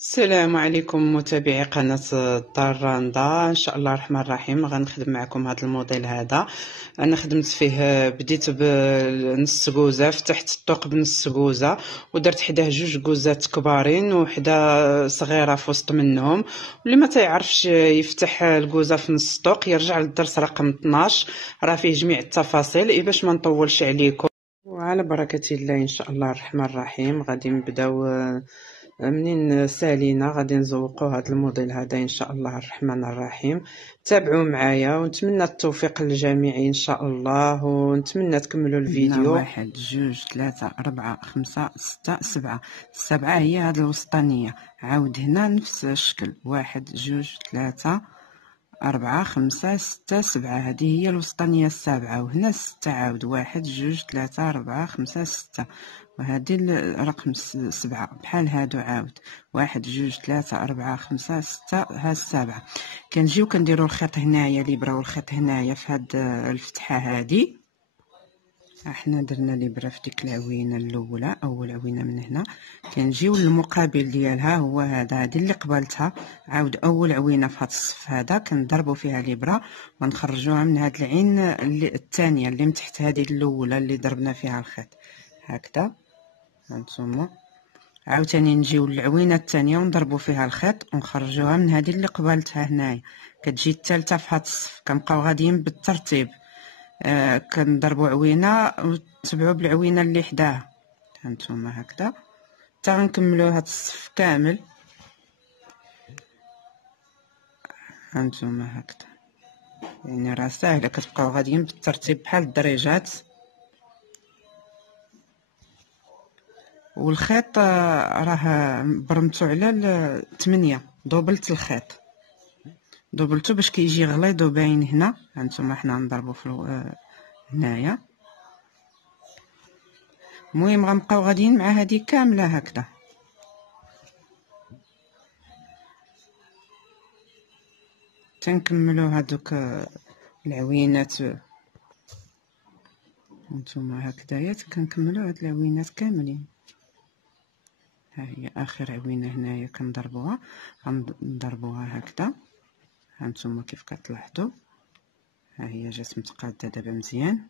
السلام عليكم متابعي قناة الدار رندا. ان شاء الله الرحمن الرحيم غنخدم معكم هذا الموديل هذا. انا خدمت فيه، بديت بنص كوزه، فتحت الطوق بنص كوزه ودرت حداه جوج كوزات كبارين وحده صغيره في وسط منهم. واللي ما تيعرفش يفتح الكوزه في نص الطوق يرجع للدرس رقم 12، راه فيه جميع التفاصيل باش ما نطولش عليكم. وعلى بركة الله ان شاء الله الرحمن الرحيم غادي نبداو. منين سالينا غادي نزوقوا هذا الموديل هذا ان شاء الله الرحمن الرحيم. تابعوا معايا ونتمنى التوفيق للجميع ان شاء الله، ونتمنى تكملوا الفيديو. واحد جوج ثلاثة أربعة خمسة ستة سبعة. السبعة هي هاد الوسطانية. عاود هنا نفس الشكل، واحد جوج ثلاثة أربعة خمسة ستة سبعة، هذه هي الوسطانية السابعة. وهنا ستة، عاود واحد جوج ثلاثة أربعة خمسة ستة، وهذه الرقم سبعة. بحال هادو عاود واحد جوج ثلاثة أربعة خمسة ستة، ها السابعة. كنجيو كنديرو الخيط هنايا ليبرا والخيط هنايا في هاد الفتحة هادي. احنا درنا ليبرا في ديك العوينه الاولى، اول عوينه من هنا. كنجيو للمقابل ديالها هو هذا، هذه اللي قبلتها. عاود اول عوينه في هذا الصف هذا كنضربوا فيها ليبرا ونخرجوها من هذه العين الثانيه اللي من تحت هذه الاولى اللي ضربنا فيها الخيط هكذا. هانتوما عاوتاني نجيو للعوينه الثانيه ونضربوا فيها الخيط ونخرجوها من هذه اللي قبلتها هنايا. كتجي الثالثه في هذا الصف. كنبقاو غاديين بالترتيب، كنضربوا عوينه وتبعوا بالعوينه اللي حداها. هانتوما هكذا حتى غنكملوا هذا الصف كامل. هانتوما هكذا، يعني راه ساهله، كتبقاو غاديين بالترتيب بحال الدرجات. والخيط راه برمتو على 8، دوبلت الخيط، دوبلتو باش كيجي غليظ وباين هنا. هانتوما حنا نضربوا في هنايا. المهم غنبقاو غاديين مع هذه كامله هكذا. تنكملوا هذوك العوينات. هانتوما هكذايا كنكملوا هاد العوينات كاملين. ها هي اخر عوينه هنايا كنضربوها، غنضربوها هكذا. هانتوما كيف كتلاحظوا ها هي جات متقاده دابا مزيان.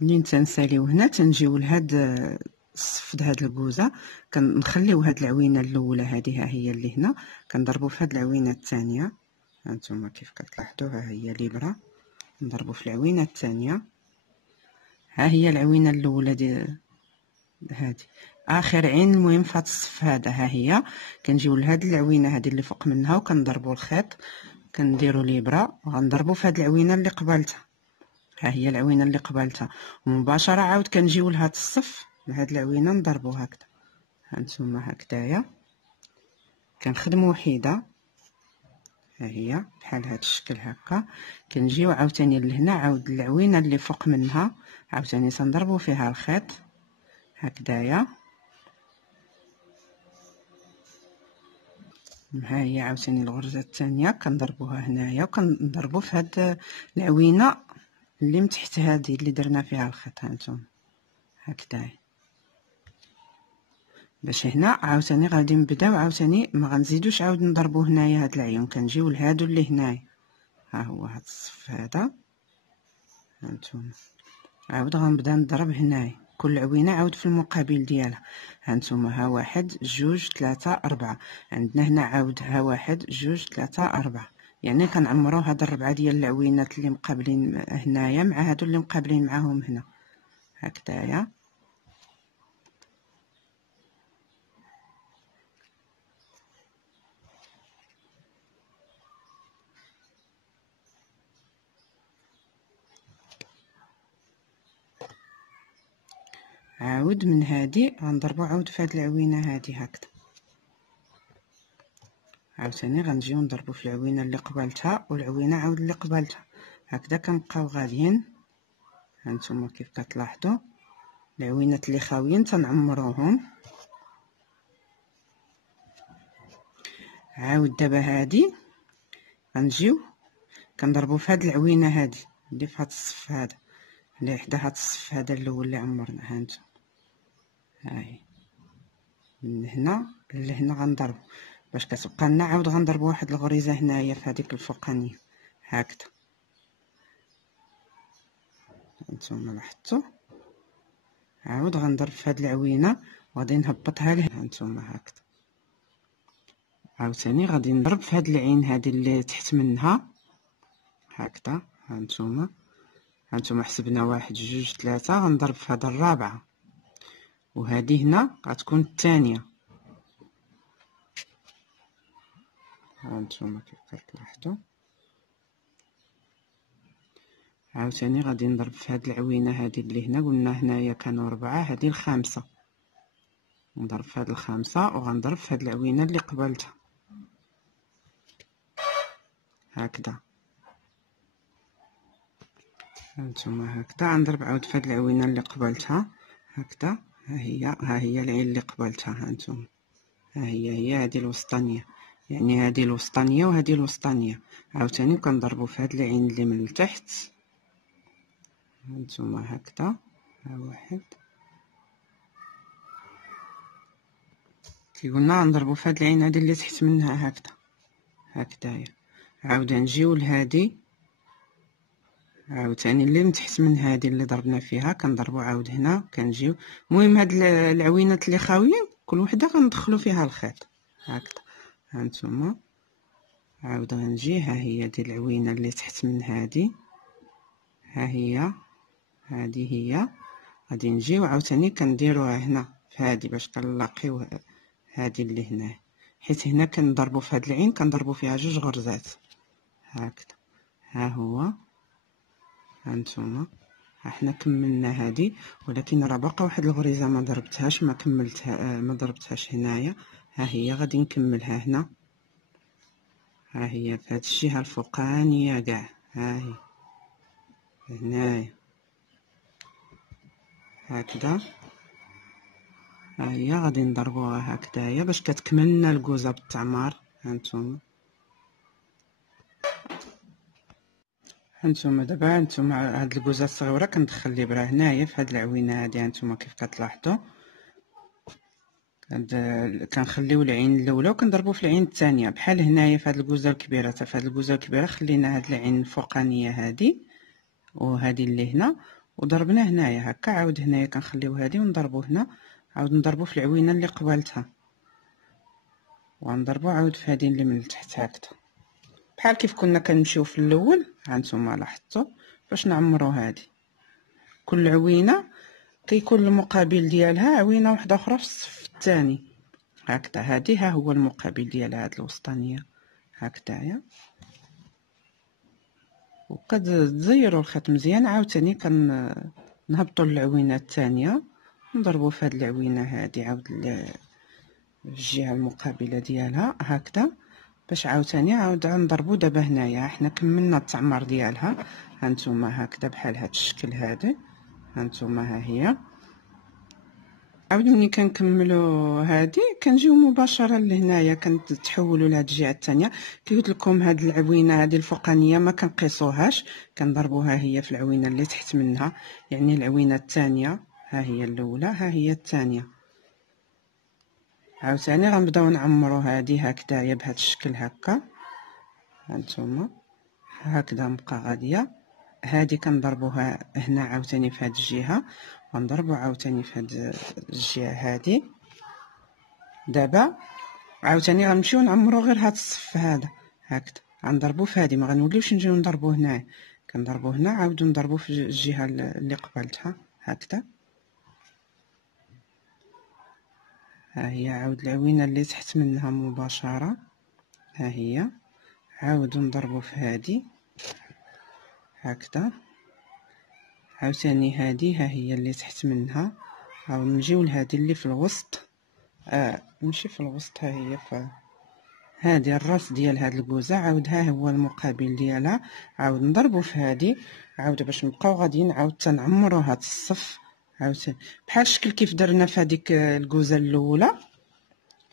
منين تنساليو هنا تنجيو لهاد الصف د هاد الكوزه، كنخليو هاد العوينه الاولى هذه ها هي اللي هنا، كنضربوا في هاد العوينه الثانيه. هانتوما كيف كتلاحظوا ها هي ليبرا، نضربوا في العوينه الثانيه. ها هي العوينه الاولى ديال هذه اخر عين. المهم في هذا الصف هذا ها هي كنجيو لهاد العوينه هذه اللي فوق منها وكنضربوا الخيط، كنديروا ليبرا وغنضربوا في هاد العوينه اللي قبلتها. ها هي العوينه اللي قبلتها، ومباشره عاود كنجيو لهاد الصف لهاد العوينه نضربوا هكذا. هانتوما هكذايا كنخدموا وحيده، ها هي بحال هاد الشكل هكا. كنجيو عاوتاني لهنا، عاود العوينه اللي فوق منها عاوتاني تنضربوا فيها الخيط هكذايا. ها هي عاوتاني الغرزه الثانيه كنضربوها هنايا وكنضربوا في هاد العوينه اللي من تحت هذه اللي درنا فيها الخيط. هانتوما هكذايا. باش هنا عاوتاني غادي نبداو عاوتاني ما غنزيدوش عاود نضربو هنايا هاد العيون، كنجيو لهادو اللي هنايا. ها هو هاد الصف هذا. هانتوما عاود غنبدا نضرب هنايا كل عوينه عاود في المقابل ديالها. هانتوما ها واحد جوج ثلاثة أربعة، عندنا هنا عاود ها واحد جوج ثلاثة أربعة، يعني كنعمرو هاد الربعه ديال العوينات اللي مقابلين هنايا مع هادو اللي مقابلين معاهم هنا هكذايا. عاود من هادي غنضربو عاود في هاد العوينه هادي هكذا. عاوتاني غنجيو نضربو في العوينه اللي قبلتها والعوينه عاود اللي قبلتها هكذا. كنبقاو غاديين. هانتوما كيف كتلاحظوا العوينات اللي خاويين تنعمروهم. عاود دابا هادي غنجيو كنضربو في هاد العوينه هادي اللي في هاد الصف هذا اللي حدا هاد الصف هذا الاول اللي عمرنا. هانتوما هاهي من هنا لهنا غنضربو باش كتبقى لنا. عاود غنضرب واحد الغريزه هنايا في هذيك الفوقانيه هكذا. هانتوما لاحظتوا، عاود غنضرب في هاد العوينه وغادي نهبطها له. هانتوما هكذا. عاوتاني غادي نضرب في هاد العين هادي اللي تحت منها هكذا. هانتوما حسبنا 1 2 3، غنضرب في هاد الرابعه، وهذه هنا غتكون الثانيه. هانتوما كيف كتلاحظوا. عاوتاني غادي نضرب في هاد العوينه هذه اللي هنا، قلنا هنايا كانوا 4، هذه الخامسه، نضرب في هاد الخامسه وغنضرب في هاد العوينه اللي قبلتها هكذا. هانتوما هكذا غنضرب عاود في هاد العوينه اللي قبلتها هكذا. ها هي العين اللي قبلتها. هانتوما هي هذه الوسطانيه، يعني هذه الوسطانيه وهذه الوسطانيه. عاوتاني كنضربوا في هاد العين اللي من التحت. هانتوما هكذا، ها واحد كي قلنا غنضربوا في هاد العين هذه اللي تحت منها هكذا هكذايا. عاود نجيو لهادي عاوتاني اللي من تحت من هذه اللي ضربنا فيها كنضربوا عاود هنا كنجيو. المهم هاد العوينات اللي خاويين كل وحده غندخلوا فيها الخيط هكذا. هانتوما عاود غنجي، ها هي ديال العوينه اللي تحت من هذه، ها هي هذه هي. غادي نجيو عاوتاني كنديروها هنا في هذه باش كنلاقيو هذه اللي هنا، حيت هنا كنضربوا في هاد العين كنضربوا فيها 2 غرزات هكذا. ها هو. هانتوما احنا كملنا هذه، ولكن راه باقا واحد الغريزه ما ضربتهاش، ما كملتها، ما ضربتهاش هنايا. ها هي غادي نكملها هنا، ها هي في هاد الجهه الفوقانيه كاع، ها هي هنايا هكذا. ها هي غادي نضربوها هكذايا باش كتكمل لنا الكوزه بالتعمار. هانتوما دابا هاد الكوزه الصغيره كندخل الابره هنايا في هاد العوينه هادي. هانتوما كيف كتلاحظوا كنخليو العين الاولى وكنضربو في العين الثانيه بحال هنايا في هاد الكوزه الكبيره. حتى في هاد الكوزه الكبيره خلينا هاد العين الفوقانيه هادي وهادي اللي هنا وضربنا هنايا هكا. عاود هنايا كنخليو هادي ونضربو هنا، عاود نضربو في العوينه اللي قبالتها وغنضربو عاود في هادي اللي من التحت هكذا، بحال كيف كنا كنمشيو في الاول. هانتوما لاحظتوا باش نعمرو هادي كل عوينه كيكون المقابل ديالها عوينه واحده اخرى في الصف الثاني هكذا. هادي ها هو المقابل ديالها، هاد الوسطانيه هكذايا. وكتزيروا الخيط مزيان. عاوتاني كنهبطوا للعوينه الثانيه نضربوا في هاد العوينه هادي عاود الجهه المقابله ديالها هكذا باش عاوتاني نضربوا. دابا هنايا حنا كملنا التعمر ديالها. هانتوما هكذا بحال هاد الشكل هذا. هانتوما ها هي. عاود ملي كنكملوا هادي كنجيو مباشره لهنايا كنتحولوا لهاد الجهه الثانيه. كي قلت لكم هاد العوينه هادي الفوقانيه ما كنقيسوهاش، كنضربوها هي في العوينه اللي تحت منها، يعني العوينه الثانيه ها هي الاولى ها هي الثانيه. عاوتاني غنبداو نعمروا هادي هكذايا بهذا الشكل هكا. هانتوما هكذا مبقى غاديه. هادي كنضربوها هنا عاوتاني في هاد الجهه ونضربو عاوتاني في هاد الجهه هادي. دابا عاوتاني غنمشيو نعمرو غير هاد الصف هذا هكذا، غنضربو في هادي، ما غنوليوش نجيو نضربو هنايا. كنضربو هنا عاودو نضربو في الجهه اللي قبلتها هكذا. ها هي عاود العوينه اللي تحت منها مباشره، ها هي عاودو نضربو في هادي هكذا. عاوتاني هادي ها هي اللي تحت منها، عاود نجيو لهادي اللي في الوسط. ماشي في الوسط، ها هي في هادي الراس ديال هاد الكوزه، عاود ها هو المقابل ديالها. عاود نضربو في هادي عاود باش نبقاو غاديين عاود تنعمرو هاد الصف عاوتاني بحال الشكل كيف درنا في هذيك الكوزه الاولى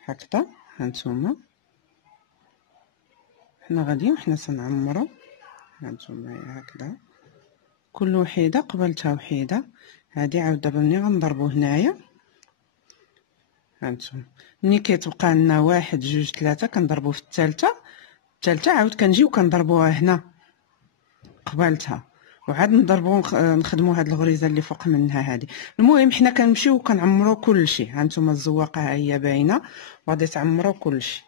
هكذا. هانتوما حنا غاديين حنا تنعمرو. هانتوما هكذا كل وحيده قبلتها وحيده. هادي عاود دابا ملي غنضربو هنايا هانتوما ملي كيتبقى لنا 1 2 3 كنضربو في الثالثه عاود كنجيو كنضربوها هنا قبالتها وعاد نضربو نخدمو هاد الغريزه اللي فوق منها هادي. المهم حنا كنمشيو كنعمرو كلشي. هانتوما الزواقه ها هي باينه وغادي تعمرو كلشي.